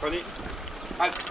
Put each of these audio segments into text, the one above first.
Prenez. Halte.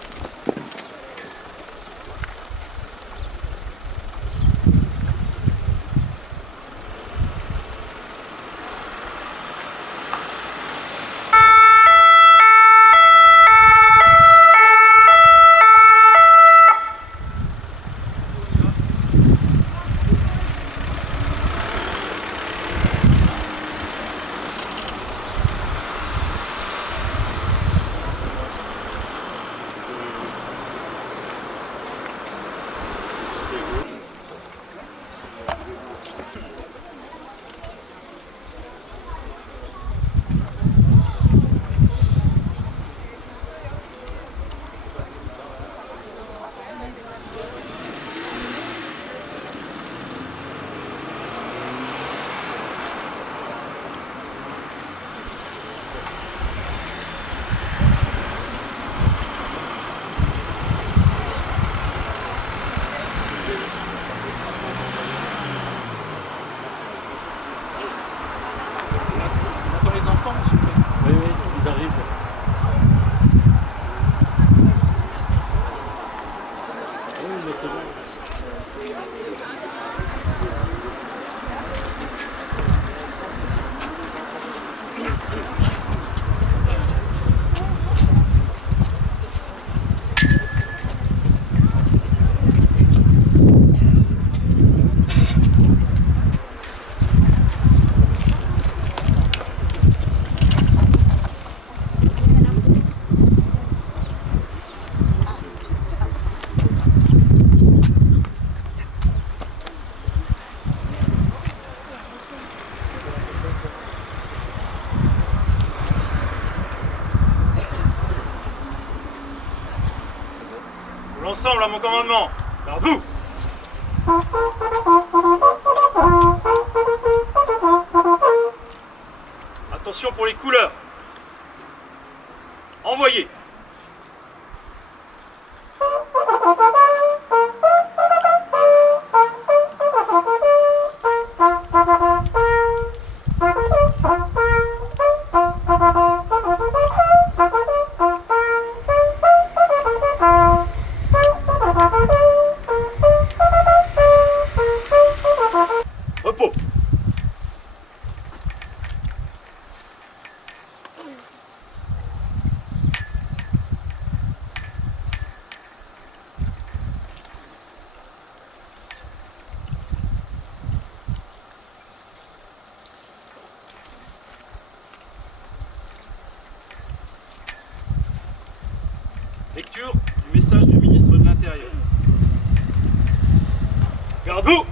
Les enfants, monsieur. Oui, oui, ils arrivent. Oui, mais c'est bon. L'ensemble à mon commandement. Par vous. Attention pour les couleurs. Envoyez. Repos. Lecture du message du ministre de l'Intérieur. Garde-vous!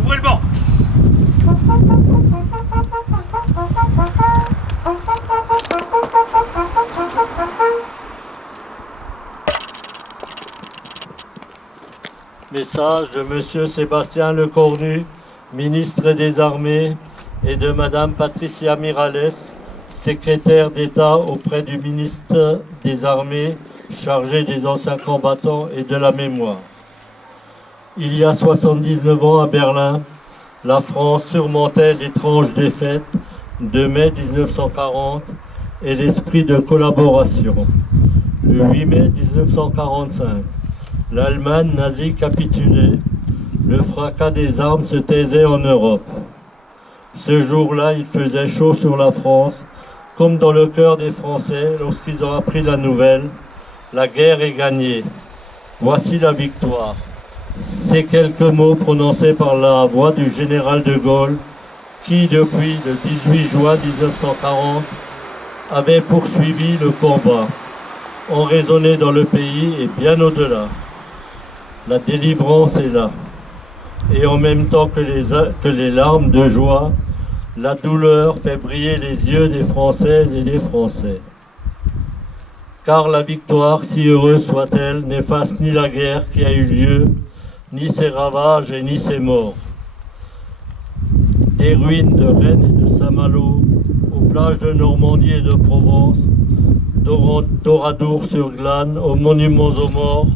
Ouvrez le banc! Message de Monsieur Sébastien Lecornu, ministre des Armées, et de Madame Patricia Miralles, secrétaire d'État auprès du ministre des Armées, chargé des anciens combattants et de la mémoire. Il y a 79 ans à Berlin, la France surmontait l'étrange défaite de mai 1940 et l'esprit de collaboration. Le 8 mai 1945, l'Allemagne nazie capitulait. Le fracas des armes se taisait en Europe. Ce jour-là, il faisait chaud sur la France, comme dans le cœur des Français lorsqu'ils ont appris la nouvelle. La guerre est gagnée. Voici la victoire. Ces quelques mots prononcés par la voix du général de Gaulle, qui, depuis le 18 juin 1940, avait poursuivi le combat, ont résonné dans le pays et bien au-delà. La délivrance est là. Et en même temps que les larmes de joie, la douleur fait briller les yeux des Françaises et des Français. Car la victoire, si heureuse soit-elle, n'efface ni la guerre qui a eu lieu, ni ses ravages et ni ses morts. Des ruines de Rennes et de Saint-Malo, aux plages de Normandie et de Provence, d'Oradour-sur-Glane, aux monuments aux morts,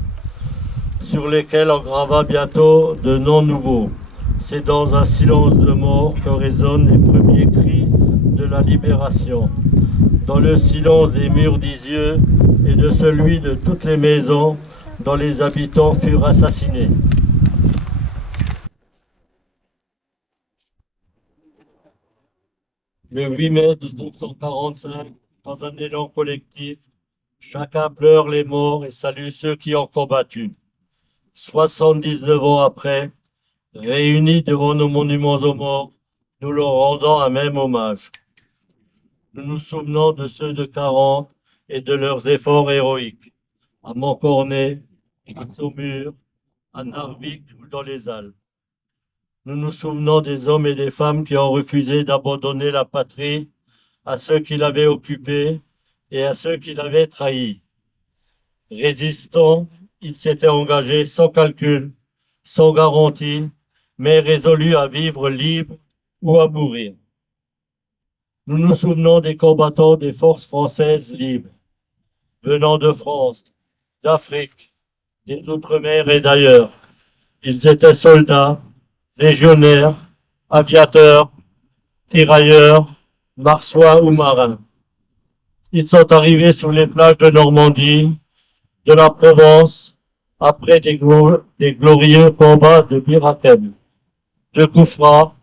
sur lesquels on grava bientôt de noms nouveaux. C'est dans un silence de mort que résonnent les premiers cris de la libération. Dans le silence des murs d'Isieux et de celui de toutes les maisons dont les habitants furent assassinés. Le 8 mai 1945, dans un élan collectif, chacun pleure les morts et salue ceux qui ont combattu. 79 ans après, réunis devant nos monuments aux morts, nous leur rendons un même hommage. Nous nous souvenons de ceux de 40 et de leurs efforts héroïques, à Montcornet, à Saumur, à Narvik ou dans les Alpes. Nous nous souvenons des hommes et des femmes qui ont refusé d'abandonner la patrie à ceux qui l'avaient occupée et à ceux qui l'avaient trahi. Résistants, ils s'étaient engagés sans calcul, sans garantie, mais résolus à vivre libres ou à mourir. Nous nous souvenons des combattants des forces françaises libres, venant de France, d'Afrique, des Outre-mer et d'ailleurs. Ils étaient soldats, légionnaires, aviateurs, tirailleurs, marsouins ou marins. Ils sont arrivés sur les plages de Normandie, de la Provence, après des glorieux combats de Bir Hakeim, de Koufra,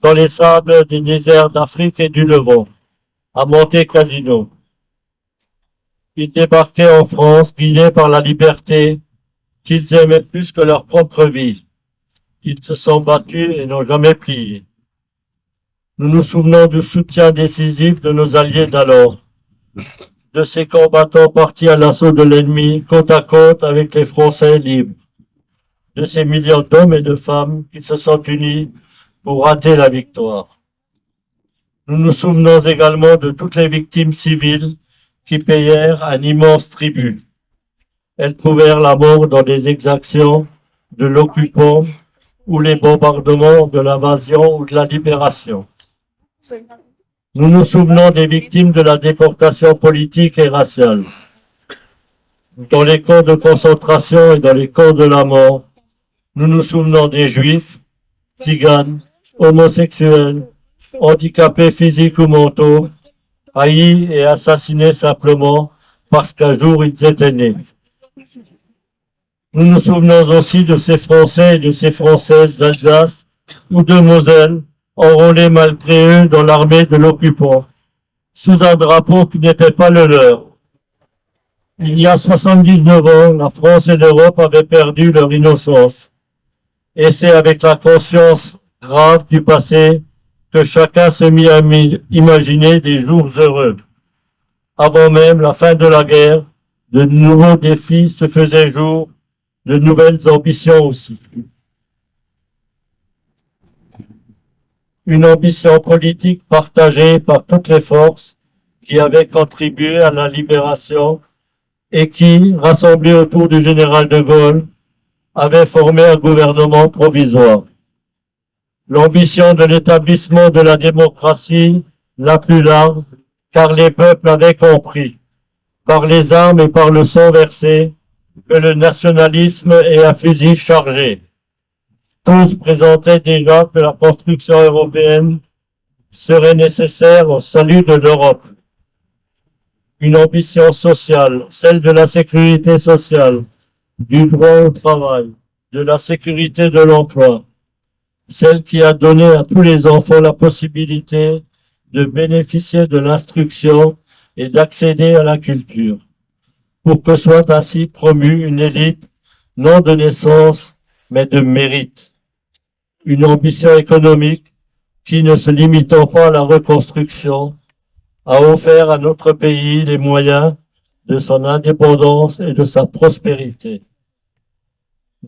dans les sables des déserts d'Afrique et du Levant, à Monte Cassino. Ils débarquaient en France, guidés par la liberté qu'ils aimaient plus que leur propre vie. Ils se sont battus et n'ont jamais plié. Nous nous souvenons du soutien décisif de nos alliés d'alors, de ces combattants partis à l'assaut de l'ennemi côte à côte avec les Français libres, de ces millions d'hommes et de femmes qui se sont unis pour rater la victoire. Nous nous souvenons également de toutes les victimes civiles qui payèrent un immense tribut. Elles trouvèrent la mort dans des exactions de l'occupant ou les bombardements de l'invasion ou de la libération. Nous nous souvenons des victimes de la déportation politique et raciale. Dans les camps de concentration et dans les camps de la mort, nous nous souvenons des Juifs, tziganes, homosexuels, handicapés physiques ou mentaux, haïs et assassinés simplement parce qu'un jour ils étaient nés. Nous nous souvenons aussi de ces Français et de ces Françaises d'Alsace ou de Moselle, enrôlés malgré eux dans l'armée de l'occupant, sous un drapeau qui n'était pas le leur. Il y a 79 ans, la France et l'Europe avaient perdu leur innocence. Et c'est avec la conscience grave du passé que chacun se mit à imaginer des jours heureux. Avant même la fin de la guerre, de nouveaux défis se faisaient jour, de nouvelles ambitions aussi. Une ambition politique partagée par toutes les forces qui avaient contribué à la libération et qui, rassemblées autour du général de Gaulle, avaient formé un gouvernement provisoire. L'ambition de l'établissement de la démocratie la plus large, car les peuples avaient compris, par les armes et par le sang versé, que le nationalisme est un fusil chargé. Tous présentaient déjà que la construction européenne serait nécessaire au salut de l'Europe. Une ambition sociale, celle de la sécurité sociale, du droit au travail, de la sécurité de l'emploi, celle qui a donné à tous les enfants la possibilité de bénéficier de l'instruction et d'accéder à la culture, pour que soit ainsi promue une élite non de naissance, mais de mérite. Une ambition économique qui, ne se limitant pas à la reconstruction, a offert à notre pays les moyens de son indépendance et de sa prospérité.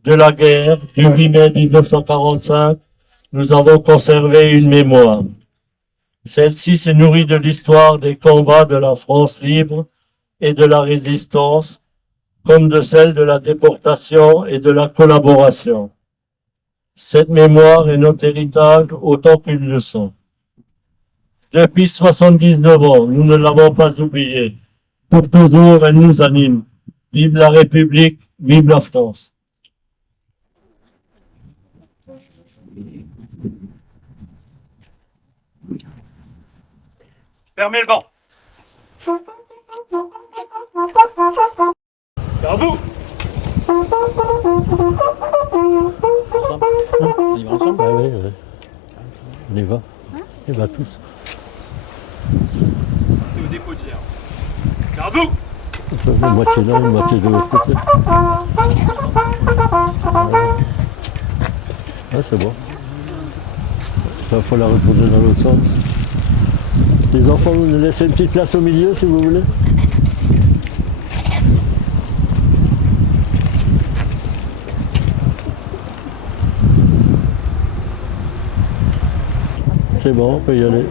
De la guerre du 8 mai 1945, nous avons conservé une mémoire. Celle-ci s'est nourrie de l'histoire des combats de la France libre et de la résistance, comme de celle de la déportation et de la collaboration. Cette mémoire est notre héritage autant qu'une leçon. Depuis 79 ans, nous ne l'avons pas oubliée. Pour toujours, elle nous anime. Vive la République, vive la France. Fermez le banc. Vers vous. On y va ensemble? Ah oui, oui. On y va. On y va tous. C'est au dépôt d'hier. Vers vous. Une moitié là, une moitié de l'autre côté. Ah, c'est bon. Il faut la retourner dans l'autre sens. Les enfants, vous nous laissez une petite place au milieu si vous voulez. C'est bon, on peut y aller.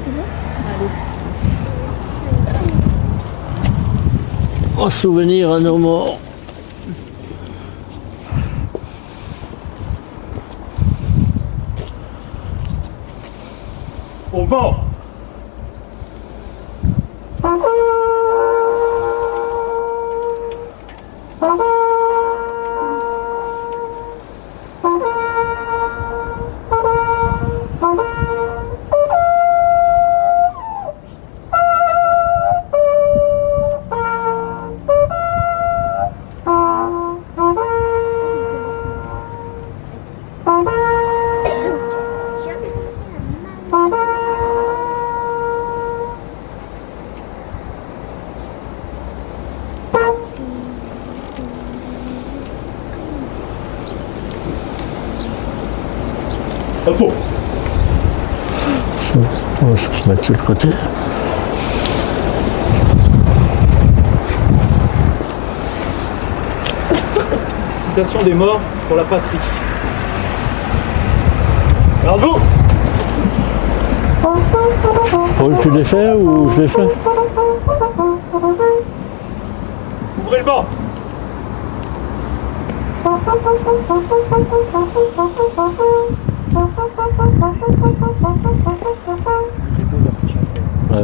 En souvenir à nos morts. Au banc. Repos. On va se mettre sur le côté. Citation des morts pour la patrie. Vers vous. Paul, tu l'as fait ou je l'ai fait? Ouvrez le banc. Ouais, ouais.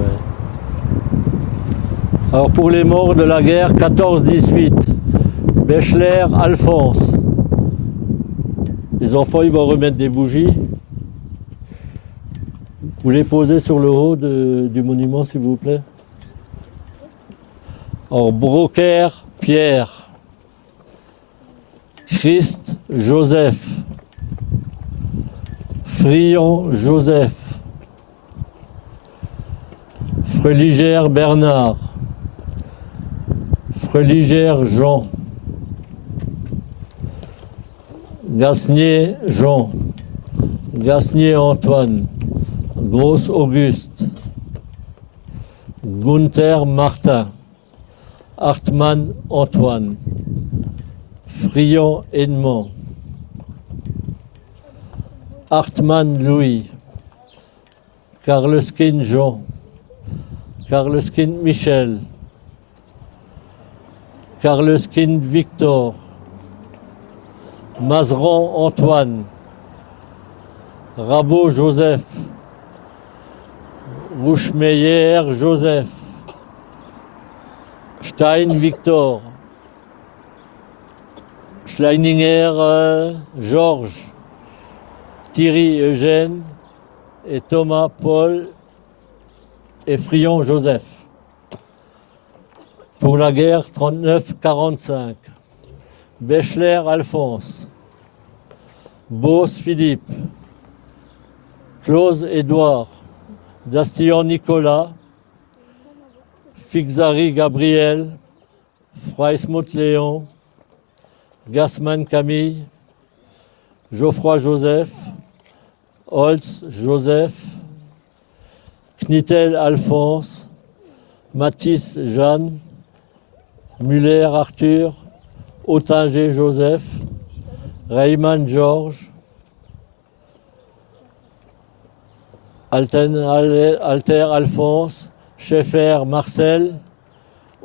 Alors pour les morts de la guerre 14-18, Bechler, Alphonse. Les enfants, ils vont remettre des bougies. Vous les posez sur le haut du monument, s'il vous plaît. Alors Broker, Pierre. Christ, Joseph. Frion, Joseph. Freligère, Bernard. Freligère, Jean. Gasnier, Jean. Gasnier, Antoine. Grosse, Auguste. Gunther, Martin. Hartmann, Antoine. Frion, Edmond. Hartmann, Louis. Carleskin, Jean. Carleskin, Michel. Carleskin, Victor. Mazeran, Antoine. Rabot, Joseph. Rouchemeyer, Joseph. Stein, Victor. Schleininger, Georges. Thierry, Eugène. Et Thomas, Paul. Et Frion, Joseph. Pour la guerre 39-45. Bechler, Alphonse. Beauce, Philippe. Clause, Édouard. Dastillon, Nicolas. Fixari, Gabriel. Freismuth, Léon. Gassman, Camille. Geoffroy Joseph, Holtz Joseph, Knittel Alphonse, Mathis Jeanne, Muller Arthur, Ottinger Joseph, Reimann Georges, Alter Alphonse, Schaeffer Marcel,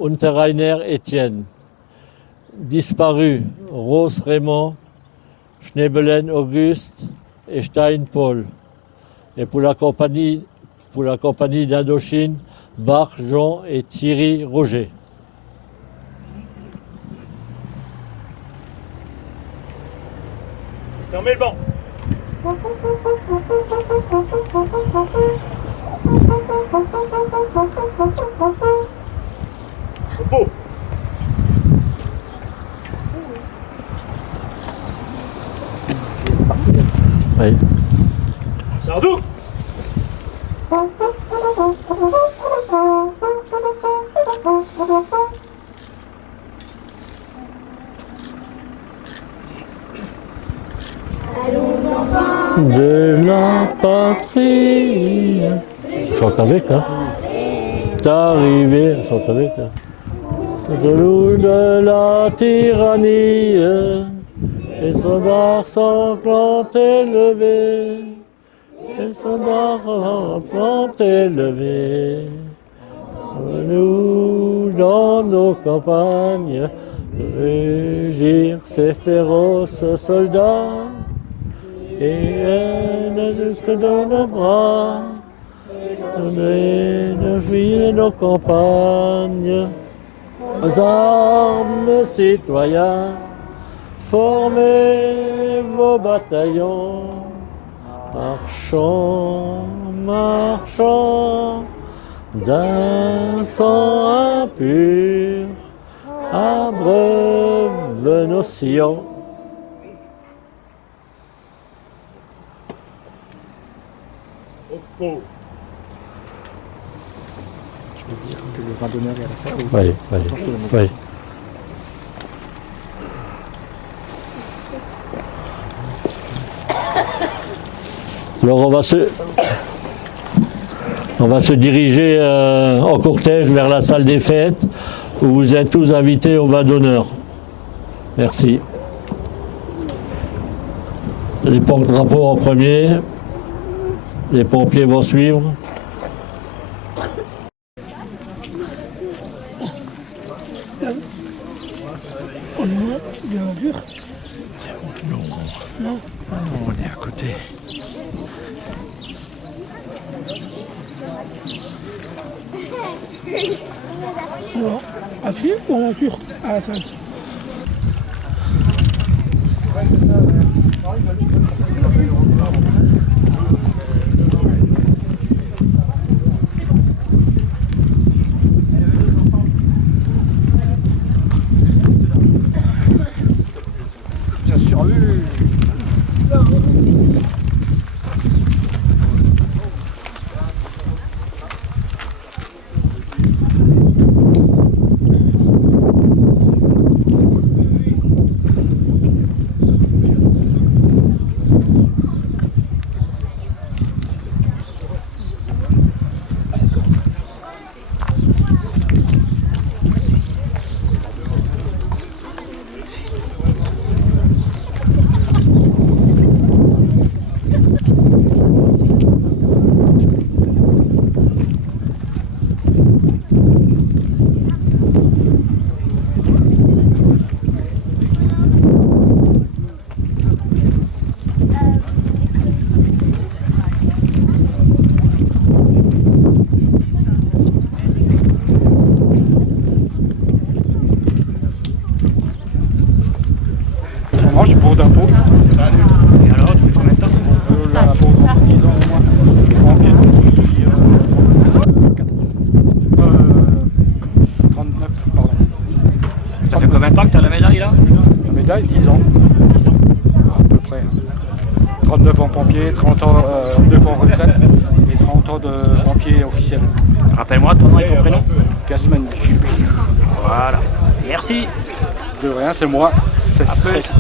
Unterreiner Étienne. Disparu Rose Raymond, Schnebelen Auguste et Stein Paul. Et pour la compagnie d'Indochine, Bach Jean et Thierry Roger. Fermez le banc. Repos. Oui. Sardou. De la patrie. Chante avec, hein. T'arriver, chante avec, hein. De nous de la tyrannie, les soldats sanglants élevés, les soldats sanglants élevés. Nous, dans nos campagnes, rugir ces féroces soldats, et haine jusque dans nos bras, donner nos filles et nos campagnes. Aux armes, citoyens, formez vos bataillons, marchons, marchons, d'un sang impur, abreuve nos sillons. Repos. Tu veux dire que le randonneur est à la salle ou... Oui, oui, Attends, je te le montre. oui. Alors on va se diriger en cortège vers la salle des fêtes où vous êtes tous invités au vin d'honneur. Merci. Les porte-drapeaux en premier, les pompiers vont suivre. Non, on est à côté. Alors, à pied ou en voiture à la salle? Bien sûr, oui. Moi, je suis pour d'impôt. Et alors, tu fais combien de temps? Là, pour 10 ans au moins. Enquête depuis 39, pardon. Ça fait combien de temps que tu as la médaille là? La médaille, 10 ans. À peu près. 39 ans pompier, 30 ans de en retraite et 30 ans de pompier officiel. Rappelle-moi ton nom et ton prénom. Casman Gilbert. Voilà. Merci. De rien, c'est moi. À plus.